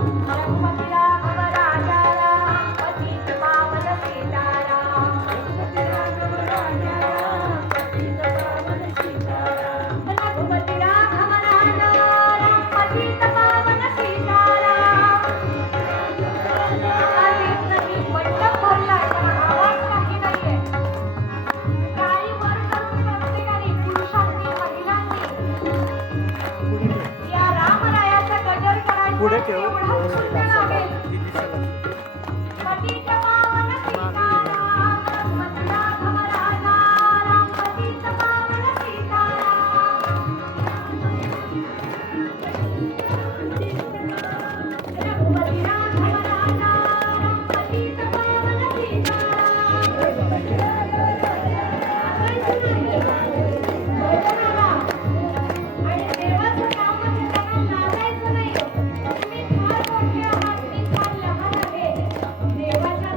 रघुपती राघव राजा राम पतित पावन सीताराम रघुपती राघव राजा राम पतित पावन सीताराम रघुपती राघव राजा राम पतित पावन सीताराम काहीच नाही मंडप भरलाय पण आवाज काही नाहीये काही वर करून प्रत्येकाने पुरुषांनी महिलांनी या रामरायाचा गजर करायचा एवढा पुण्य लागेल पतित पावन सीताराम रघुपती राघव राजा राम पतित पावन सीताराम रघुपती राघव राजा राम पतित पावन सीताराम आणि देवाचं नाव घेताना लाजायचं नाही तुम्ही फार मोठे आहात मी फार लहान आहे देवाच्या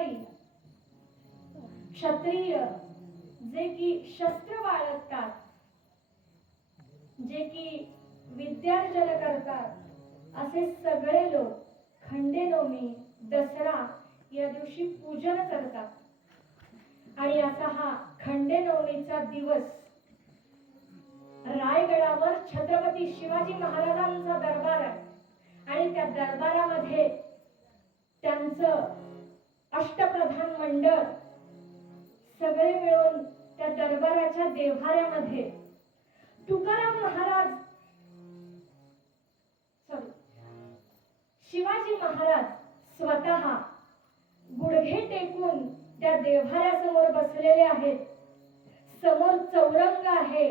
शेतकरी क्षत्रिय जे की शस्त्र बाळगतात, जे की विद्यार्जन करतात, असे सगळे लोक खंडेनवमी दसरा या दिवशी पूजन करतात। आणि असा हा खंडेनवमीचा दिवस रायगडावर छत्रपती शिवाजी महाराजांचा दरबार आहे आणि त्या दरबारामध्ये त्यांचं अष्टप्रधान मंडळ सगळे मिळून त्या दरबाराच्या देव्हाऱ्यामध्ये तुकाराम महाराज शिवाजी महाराज स्वतः गुडघे टेकून त्या देव्हाऱ्यासमोर बसलेले आहेत। समोर चौरंग आहे,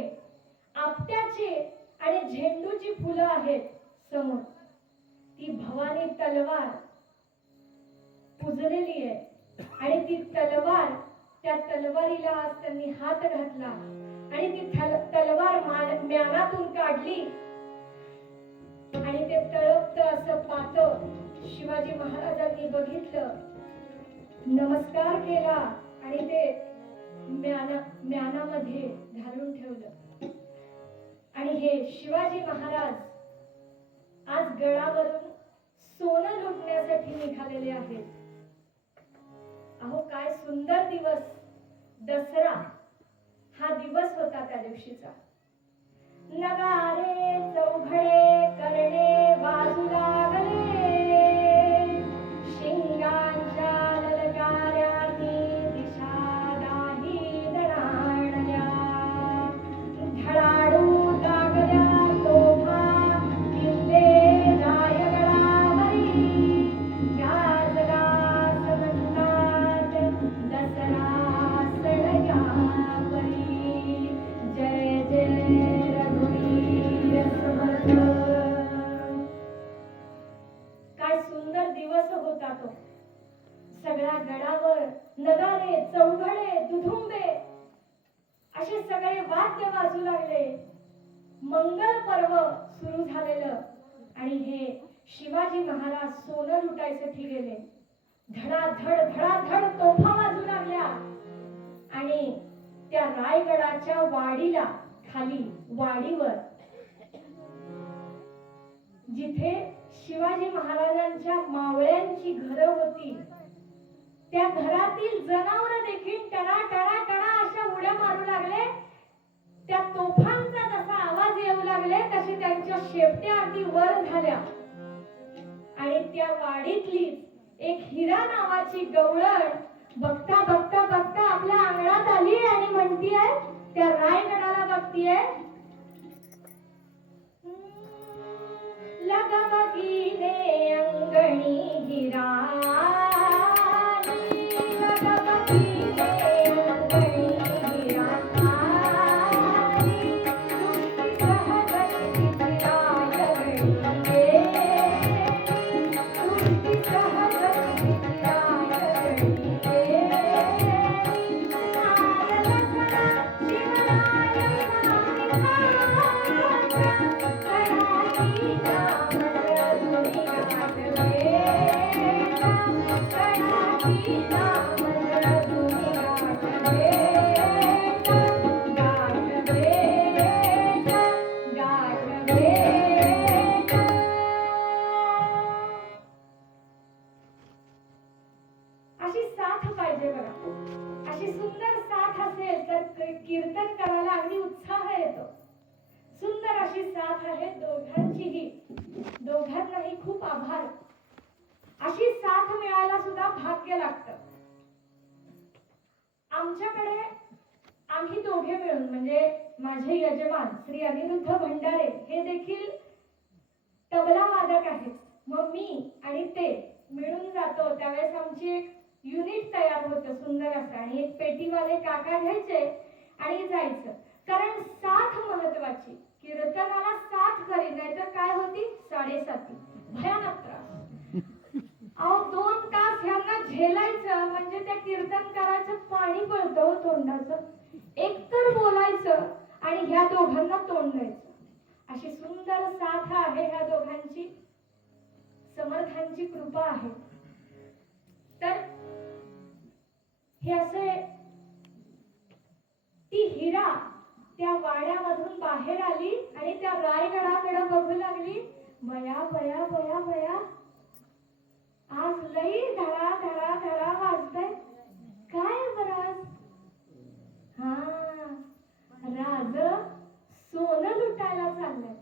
आपट्याची आणि झेंडूची फुलं आहेत समोर। ती भवानी तलवार पुजलेली आहे आणि ती तलवार, त्या तलवारीला आज त्यांनी हात घातला आणि ती तलवार म्यानातून काढली आणि ते तळपत असं पाहत शिवाजी महाराजांनी बघितलं, नमस्कार केला आणि ते म्यानामध्ये घालून ठेवलं। आणि हे शिवाजी महाराज आज गडावरून सोनं लुटण्यासाठी निघालेले आहेत। अहो काय सुंदर दिवस, दसरा हा दिवस होता त्या दिवशीचा। नगारे चौघडे करणे वाजू लागले, शिंगांच्या ललकाऱ्यानी दिशा दाही दणाणल्या, धडाडू लागल्या तोफा किल्ले रायगडावरी, गाजला समंतात दसरा सण यावरी। जय जय रघुवीर समर्थ। काय सुंदर दिवस होता तो। सगळ्या गडावर नगारे चौघडे दुधुंबे असे सगळे वाद्य वाजू लागले, मंगल पर्व सुरू झालेलं। आणि हे शिवाजी महाराज सोनं लुटायसाठी गेले। धडाधड धडाधड तोफा वाजू लागल्या आणि त्या रायगडाच्या वाडीला, खाली वाडीवर जिथे शिवाजी महाराजांच्या मावळ्यांची घरं होती, त्या घरातील जनावर देखील टणा टणा टणा अशा उड्या मारू लागले। त्या तोफांचा जसा आवाज येऊ लागले तसे त्यांच्या शेपट्या अगदी वर झाल्या आणि त्या वाडीतली एक हिरा नावाची गवळण बघता बघता बघता आपल्या अंगणात आली आणि म्हणतीये, त्या रायगडाला बघतीये, लगा बगीने अंगणी हिरा, लगा बगीने अंगणी हिरा, दृष्टी सहगती रायगडी, दृष्टी सहगती अशी साथ पाहिजे बघा। अशी सुंदर साथ असेल तर कीर्तन करायला अगदी उत्साह येतो। सुंदर अशी साथ आहे दोघांचीही, दोघांनाही खूप आभार। अशी साथ मिळायला सुद्धा भाग्य लागतं। आमच्याकडे आम्ही दोघे मिळून, म्हणजे माझे यजमान श्री अनिरुद्ध भंडारे हे देखील तबला वादक आहेत। मग मी आणि ते मिळून जातो। त्यावेळेस आमची एक युनिट तयार होतं सुंदर असं, आणि एक पेटीवाले काका घ्यायचे आणि जायचं। कारण साथ महत्वाची, कीर्तनाला साथ खरी, नाहीतर काय होती, 7:30 भयानक त्रास। अहो 2 तास ह्यांना झेलायचं म्हणजे त्या कीर्तन करायचं पाणी पळतं तोंडाचं। एकतर बोलायचं आणि ह्या दोघांना तोंड द्यायचं। अशी सुंदर साथ आहे ह्या दोघांची, समर्थांची कृपा आहे। तर हे असे ती हिरा त्या वाड्यामधून बाहेर आली आणि त्या रायगडाकडे बघू लागली. बया बया बया बया, आज लई धडा धडा धडा वाजतय. काय बरं? हा, राज सोनं लुटायला चाललंय.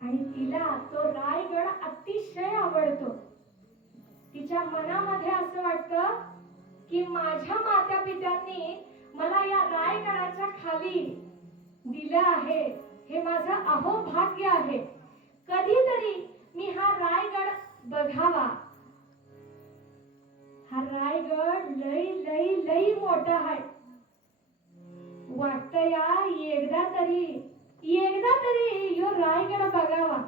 आणि तिला तो रायगड अतिशय आवडतो. तिच्या मनामध्ये असं वाटतं की माझ्या माता पित्यांनी मला या रायगडाच्या खाली दिलं आहे, हे माझं अहोभाग्य आहे. कधीतरी मी हा रायगड बघावा. हा रायगड लई लई लई मोठा आहे. वाटतं या एकदा तरी यो रायगड बघावा.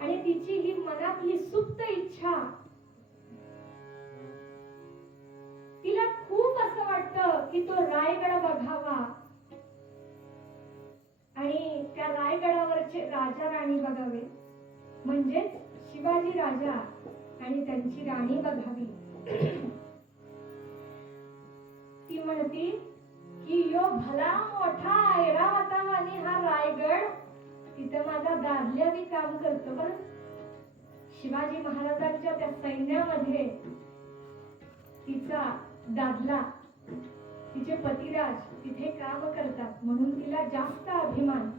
आणि तिची ही मनातली सुप्त इच्छा, तिला खूप असं वाटतं की तो रायगड बघावा आणि त्या रायगडावरचे राजा राणी बघावे, म्हणजेच शिवाजी राजा आणि त्यांची राणी बघावी. ती म्हणती की यो भला मोठा ऐरावतावानी हा रायगड, तिथं माझा दादल्या बी काम करतो. बरं, शिवाजी महाराजांच्या त्या सैन्यामध्ये तिचा दादला, तिचे पतिराज तिथे काम करतात, म्हणून तिला जास्त अभिमान.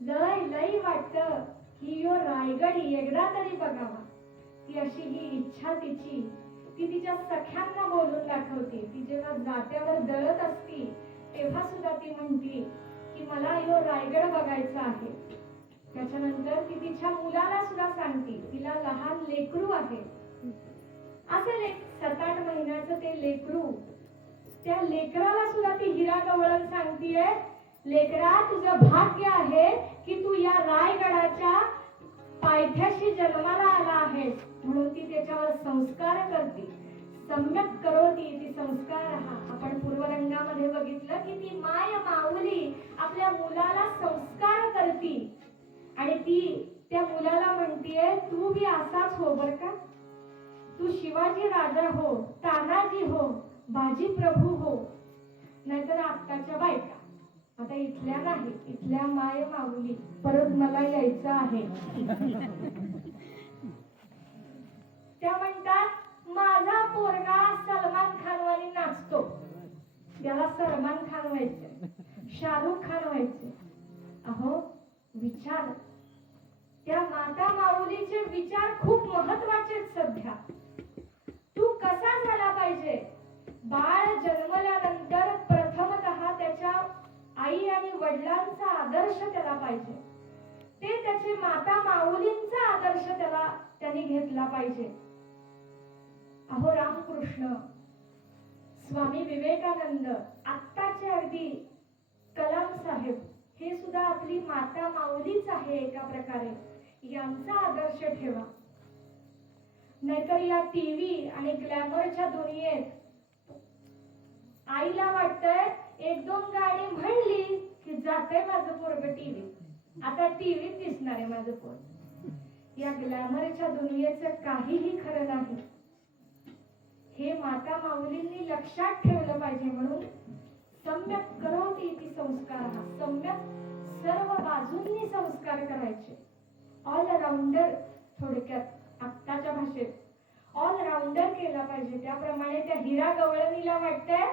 लय लय वाटतं की यो रायगड एकदा तरी बघावा. ती अशी ही इच्छा तिची, ती तिच्या सख्यांना बोलून दाखवते. ती जेव्हा जात्यावर दळत असती तेव्हा सुद्धा ती म्हणती की मला यो रायगड बघायचा आहे. त्याच्यानंतर ती तिच्या मुलाला सुद्धा सांगते. तिला लहान लेकरू आहे, असेल 7-8 महिन्याचं ते लेकरू. त्या लेकराला सुद्धा ती हिरा गवळण सांगतीये, लेकरा तुझं भाग्य आहे की तू या रायगडाच्या पायथ्याशी जन्माला आला आहेस. म्हणून ती त्याच्यावर संस्कार करते. सम्यक करोती ती संस्कार. आपण पूर्वरंगामध्ये बघितलं की ती माय माऊली आपल्या मुलाला संस्कार करती आणि ती त्या मुलाला म्हणतीये तू बी असाच हो बर का. तू शिवाजी राजा हो, तानाजी हो, बाजी प्रभू हो. नाहीतर आत्ताच्या बायका, आता इथल्या नाही, इथल्या माय माऊली, परत मला यायचं आहे. त्या म्हणतात माझा पोरगा सलमान खान वाली नाचतो, त्याला सलमान खान व्हायचे, शाहरुख खान व्हायचे. अहो विचार, त्या माता माऊलीचे विचार खूप महत्वाचे सध्या. तू कसा झाला पाहिजे? बाळ जन्मल्यानंतर प्रथमतः त्याच्या आई आणि वडिलांचा आदर्श त्याला पाहिजे. ते त्याचे माता माऊलींचा आदर्श त्यांनी घेतला पाहिजे. अहो रामकृष्ण, स्वामी विवेकानंद, आत्ताचे अगदी कलाम साहेब, हे सुद्धा आपली माता माऊलीच आहे एका प्रकारे. यांचा आदर्श ठेवा. नाहीतर या टीव्ही आणि ग्लॅमरच्या दुनियेत आईला वाटतंय 1-2 गाणी म्हणली की जाते माझं पोरग टीव्ही, आता टीव्हीत दिसणार आहे माझं पोर. या ग्लॅमरच्या दुनियेचं काहीही खरं नाही. हे माता माऊलींनी लक्षात ठेवलं पाहिजे. म्हणून सम्यक करोती ती संस्कार, सम्यक सर्व बाजूंनी संस्कार करायचे. ऑलराऊंडर, थोडक्यात आत्ताच्या भाषेत ऑलराऊंडर केला पाहिजे. त्याप्रमाणे त्या हिरा गवळणीला वाटतंय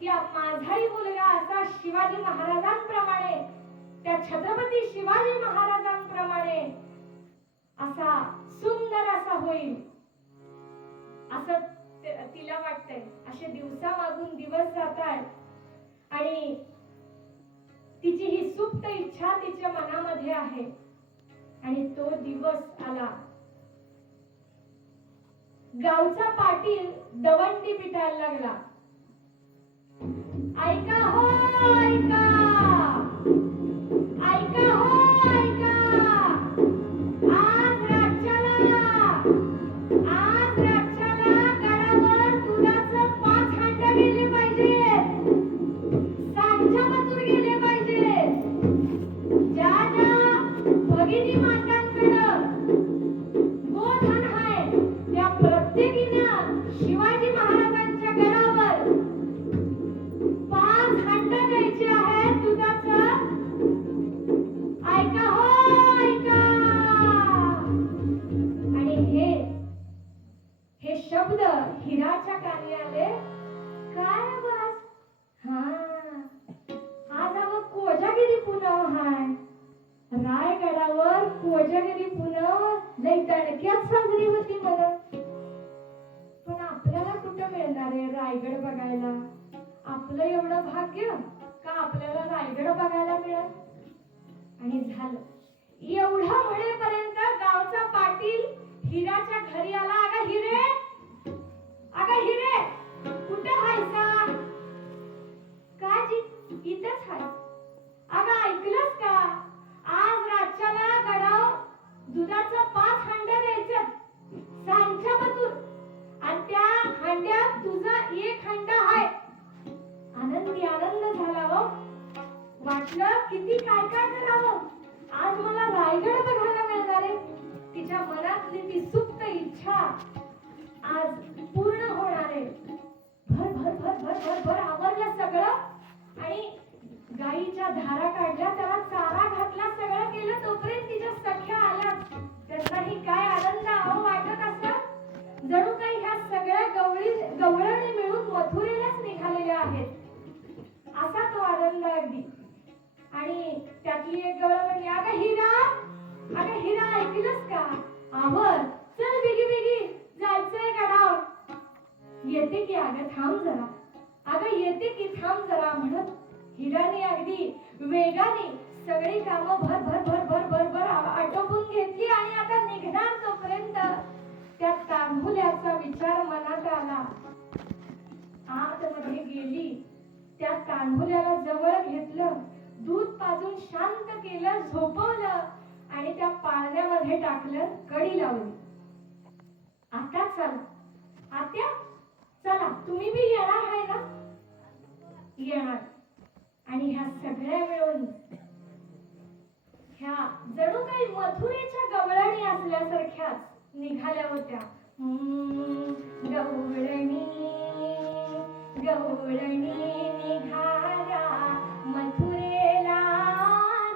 की माझाही मुलगा असा शिवाजी महाराजांप्रमाणे, त्या छत्रपती शिवाजी महाराजांप्रमाणे असा सुंदर असा होईल, असं तिला वाटतंय. असे दिवसा मागून दिवस जातात आणि तिची ही सुप्त इच्छा तिच्या मनामध्ये आहे. आणि तो दिवस आला. गावचा पाटील दवंडी पिटायला लागला. ऐका हो ऐका, ऐका हो ऐका, आज रातच्याला गडावर दुधाचं 5 हांड गेले पाहिजे, सांच्या मजूर गेले पाहिजे. ज्या भगिनी मातांकडं लई दणक्यात साजरी होती मला. पण आपल्याला कुठं मिळणार आहे रायगड बघायला? आपलं एवढं भाग्य का आपल्याला रायगड बघायला मिळत? आणि झालं एवढं म्हणेपर्यंत गावचा पाटील हिराच्या घरी आला. अगं हिरे, अगं हिरे, कुठं हायसा? काय जी, इथंच हाय. अगं ऐकलंस का? आज रातच्याला गडाव दुधाचं 5 हांड्या द्यायचं सांच्या बतूर, आणि त्या हांड्यात तुझा 1 हांडा आहे. आनंद झाला हो. वाटलं किती काय काय करावं. आज मला रायगड बघायला मिळणार आहे. तिच्या मनातली ती सुप्त इच्छा आज पूर्ण होणार आहे. भर भर भर भर भर भर आवरलं सगळं आणि गाईच्या धारा काढल्या, त्याला चारा घातला, सगळं केलं. तोपर्यंत तिच्या सख्या आल्या. त्यांनाही काय आनंद वाटत असं जणू काही ह्या सगळ्या गवळणी मिळून मथुरेलाच निघालेल्या आहेत असा तो आनंद अगदी. आणि त्यातली एक गवळ म्हणली, अगं हिरा, अगं हिरा, ऐकलंस का? आवर, चल बिगी बिगी जायचंय गडावर. येते की, अगं थांब जरा, अगं येते की, थांब जरा म्हणत हिराने अगदी वेगाने सगळी कामं भर भर भर भर भर भर आटोपून घेतली. आणि आता निघणार तोपर्यंत त्या तांबुल्याचा विचार मनात आला. आतमध्ये गेली, त्या तांबुल्याला जवळ घेतलं, दूध पाजून शांत केलं, झोपवलं आणि त्या पाळण्यामध्ये टाकलं, कडी लावली. आता चला आत्या, चला तुम्ही बी येणार आहे ना? येणार. आणि ह्या सगळ्या मिळून ह्या जणू काही मथुरेच्या गवळणी असल्यासारख्याच निघाल्या होत्या. गवळणी गवळणी निघाल्या मथुरेला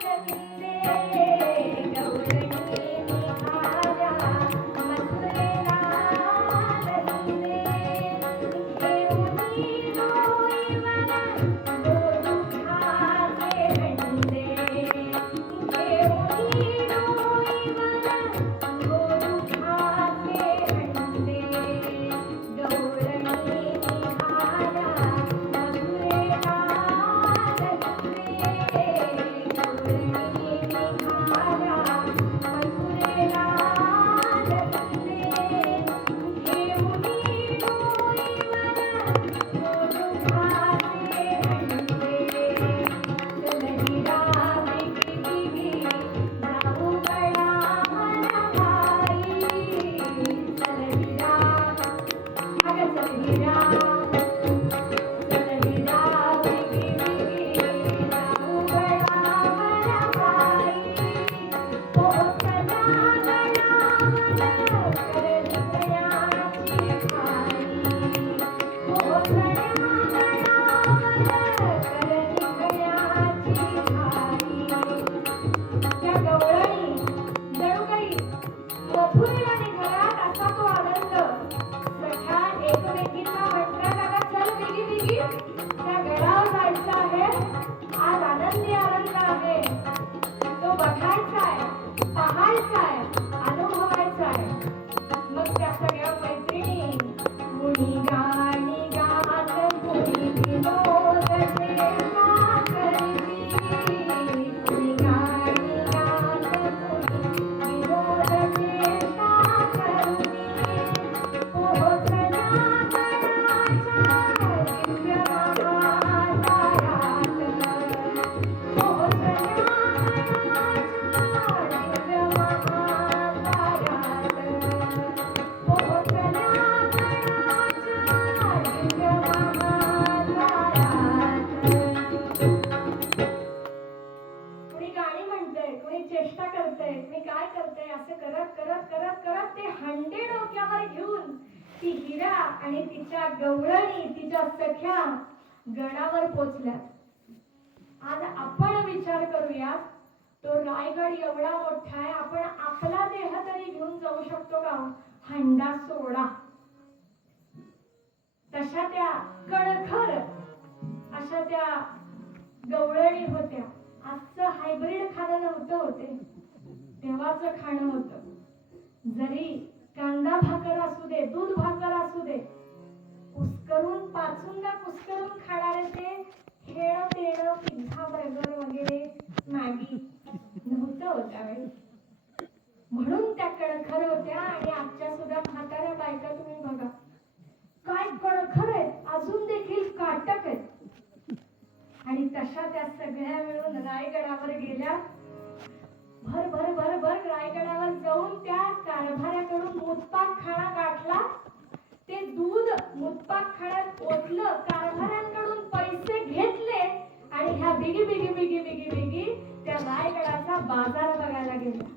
नंदे, गवळणी निघाल्या मथुरेला नंदे. घेऊनी डोईवला गोदुखाचे हंडे, घेऊनी डोईवला गोदुखाचे हंडे. गवळणी निघाल्या मथुरेला नंदे, गवळणी निघाल्या मथुरेला नंदे. घेऊनी डोईवला गोदुखाचे हंडे. चल हिरा बिगी बिगी जाऊ गडा भाई. चल हिरा, अगं चल हिरा, चल हिरा बिगी बिगी जाऊ गडा भाई. पोहोचला गडावर कर निघण्याची घाई. पोहोचला गडावर कर निघण्याची घाई. त्या गवळणी जणू काही मथुरेला निघाल्यात असा तो आनंद. सख्या एकमेकींना म्हणतात, अगं चल बिगी बिगी त्या गडावर जायचं आहे. आज आनंदी आनंद आहे, तो बघायचा आहे, पाहायचा आहे, अनुभवायचा आहे. मग त्या सगळ्या मैत्रिणी कुणी गाणी गात, कुणी विनोद चेष्टा करती. कुणी गाणी गात, कुणी विनोद चेष्टा करती. पोहोचला गडाच्या दिव्य महाद्वारात, पोहोचला गडाच्या दिव्य महाद्वारात, पोहोचला गडाच्या दिव्य महाद्वारात. कुणी गाणी म्हणतंय, कुणी चेष्टा करतंय, कुणी काय करतंय. असं करत करत करत करत ते हंडे डोक्यावर घेऊन ती हिरा आणि तिच्या गवळणी, तिच्या सख्या गडावर पोचल्या. आज आपण विचार करूया, तो रायगड एवढा मोठा आहे, आपण आपला देह तरी घेऊन जाऊ शकतो का? हंडा सोडा. तशा त्या कणखर अशा त्या गवळणी होत्या. आजचं हायब्रिड खाणं नव्हतं होते, तेव्हाचं खाणं होतं. जरी कांदा भाकर असू दे, दूध भाकर असू दे, कुस्करून पाचूंदा कुस्करून खाणारे ते खेळ पेढ पिझ्झा बर्गर वगैरे मॅगी नव्हतं हो त्यावेळी. म्हणून त्या कणखर होत्या. आणि आजच्या सुद्धा म्हाताऱ्या बायका तुम्ही बघा काय कणखर आहेत, अजून देखील काटक आहेत. आणि तशा त्या सगळ्या मिळून रायगडावर गेल्या. भर भर भर भर रायगडावर जाऊन त्या कारभाऱ्याकडून मुतपाक खाणा गाठला. ते दूध मुतपाक खाण्यात ओतलं, कारभाऱ्यांकडून पैसे घेतले आणि ह्या बिगी बिगी बिगी बिगी बिगी त्या रायगडाचा बाजार बघायला गेल्या.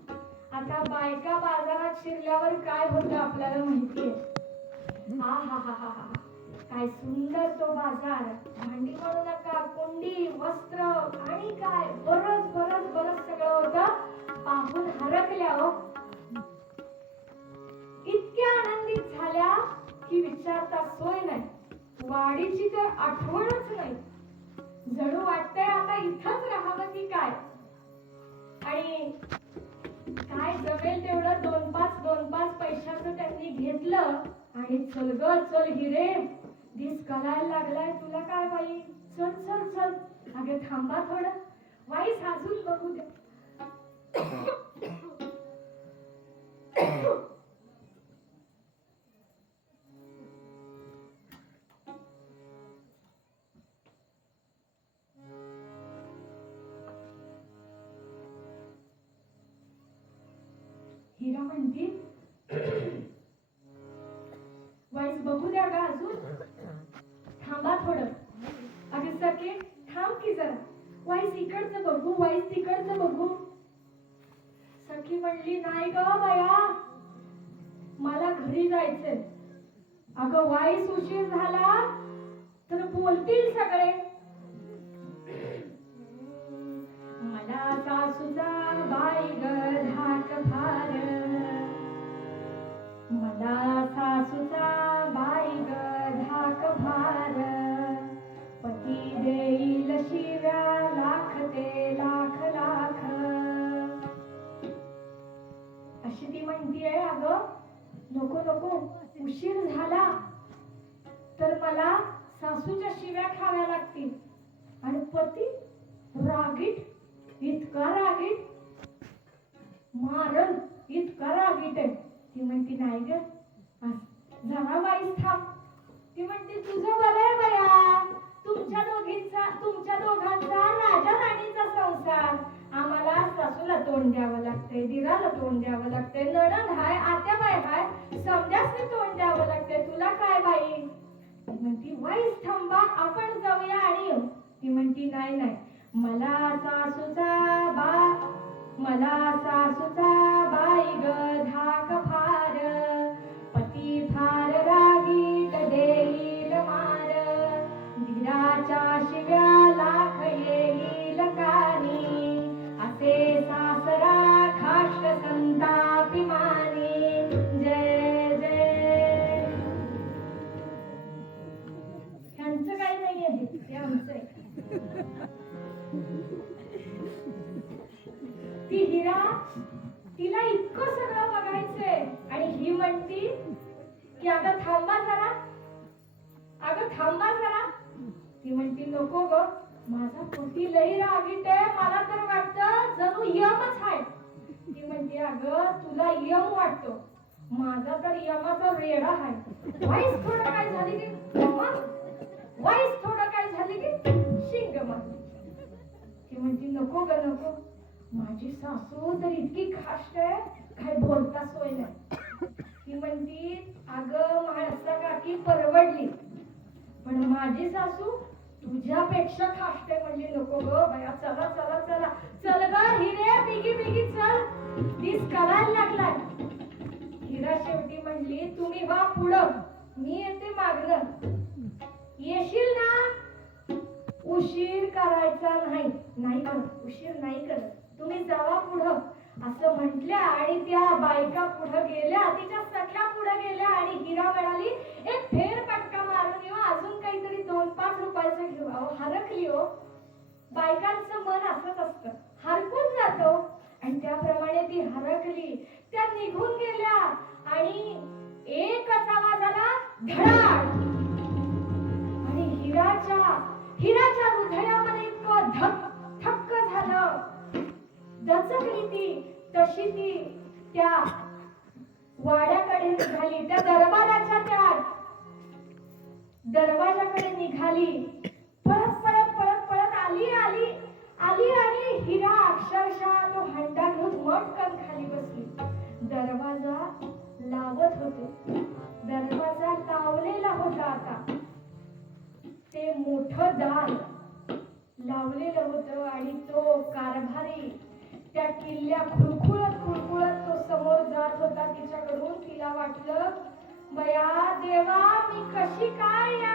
आता बायका बाजारात शिरल्यावर काय होतं आपल्याला माहितीये. हा हा हा हा हा काय सुंदर तो बाजार. भांडी म्हणू नका, कुंडी, वस्त्र आणि काय बरंच बरंच बरंच सगळं होतं. पाहून हरकल्या हो. इतक्या आनंदित झाल्या की विचारता सोय नाही. वाडीची तर आठवणच नाही. जणू वाटतंय आता इथंच राहावं की काय. आणि काय जमेल तेवढं दोन पाच पैशाचं त्यांनी घेतलं आणि चल ग चल हिरे, दिस कलायला लागलाय तुला काय बाई, चल चल चल. अगे थांबा थोडं, वाईस अजून बघू दे. हिरा म्हणती वाईस बघू द्या का अजून, थांबा थोडं. अगे सखे थांब की जरा, वाईस इकडचं बघू, वाईस तिकडचं बघू. सखी म्हणली नाही ग बया, मला घरी जायचंय. अगं वाईस उशीर झाला तर बोलतील सगळे. मला सासूचा बाई ग धाक फार, मला सासूचा बाई ग धाक फार. पती देईल शिव्या लाख ते लाख लाख. अशी ती म्हणतीये. अगं नको नको, उशीर झाला तर मला सासूच्या शिव्या खाव्या लागतील. आणि पती रागीट, इतका रागीट, मारल इतका रागीट आहे. ती म्हणती नाही ग जरा वाईस थांब. ती म्हणते तुझं बरं आहे बया, तुमच्या दोघांचा राजा राणीचा संसार. आम्हाला सासूला तोंड द्यावं लागतंय, दिराला तोंड द्यावं लागतंय, नणंद हाय, आत्याबाई हाय, समजासनी तोंड द्यावं लागतंय. तुला काय बाई. ती म्हणती वाईस थांबा, आपण जाऊया आणि येऊ. ती म्हणती नाही नाही, मला सासूचा बाई ग धाक फार. पती फार रागीट देईल मार. धीराच्या शिव्या लाख येईल कानी. असे सासरा खाष्ट संतापिमानी. जय जय. ह्यांचं काही नाही आहे, ते आमचं आहे. ती हिरा, तिला इतकं सगळं बघायचंय आणि ही म्हणती की अगं थांबा जरा, अगं थांबा जरा. ती म्हणती नको ग, माझा पती लई रागीट आहे, मला तर वाटतं जणू यमच आहे. ती म्हणते अगं तुला यम वाटतो, माझा तर यमाचा रेडा आहे. वाईस थोडं काय झाली की वाईस थोडं काय झाली की शिंग मारली. ती म्हणती नको ग नको, माझी सासू तर इतकी खाष्ट आहे काय बोलता सोय नाही. ती म्हणती अगं म्हाळसा काकी परवडली, पण माझी सासू तुझ्यापेक्षा खाष्ट आहे. म्हणली नको ग बया, चला चला चला चल ग हिरे, बिगी बिगी चल, दिस करायला लागलाय. हिरा शेवटी म्हणली तुम्ही वा पुढं, मी येते मागणं. येशील ना. उशीर करायचा नाही. नाही करत, उशीर नाही करत, तुम्ही जावा पुढं असं म्हटल्या. आणि त्या बायका पुढे गेल्या, तिच्या सख्या पुढे गेल्या. आणि हिरा म्हणाली एक फेर पटका मारून येऊ, अजून काहीतरी 2-5 रुपयाचं घेऊ. अहो हरकली हो. बायकांचं मन असंच असतं, हरकून जातो. आणि त्याप्रमाणे ती हरकली. त्या निघून गेल्या. वाड्याकडे निघाली. त्या दरवाजाकडे निघाली. पळत आली आणि हिरा अक्षरशः तो हंडा घेऊन मटकन खाली बसली. दरवाजा लावत होते. दरवाजा लावलेला होता. आता ते मोठं दार लावलेलं होतं आणि तो कारभारी त्या किल्ल्या खुळखुळत तो समोर जात होता तिच्याकडून. तिला वाटलं, बया देवा, मी कशी काय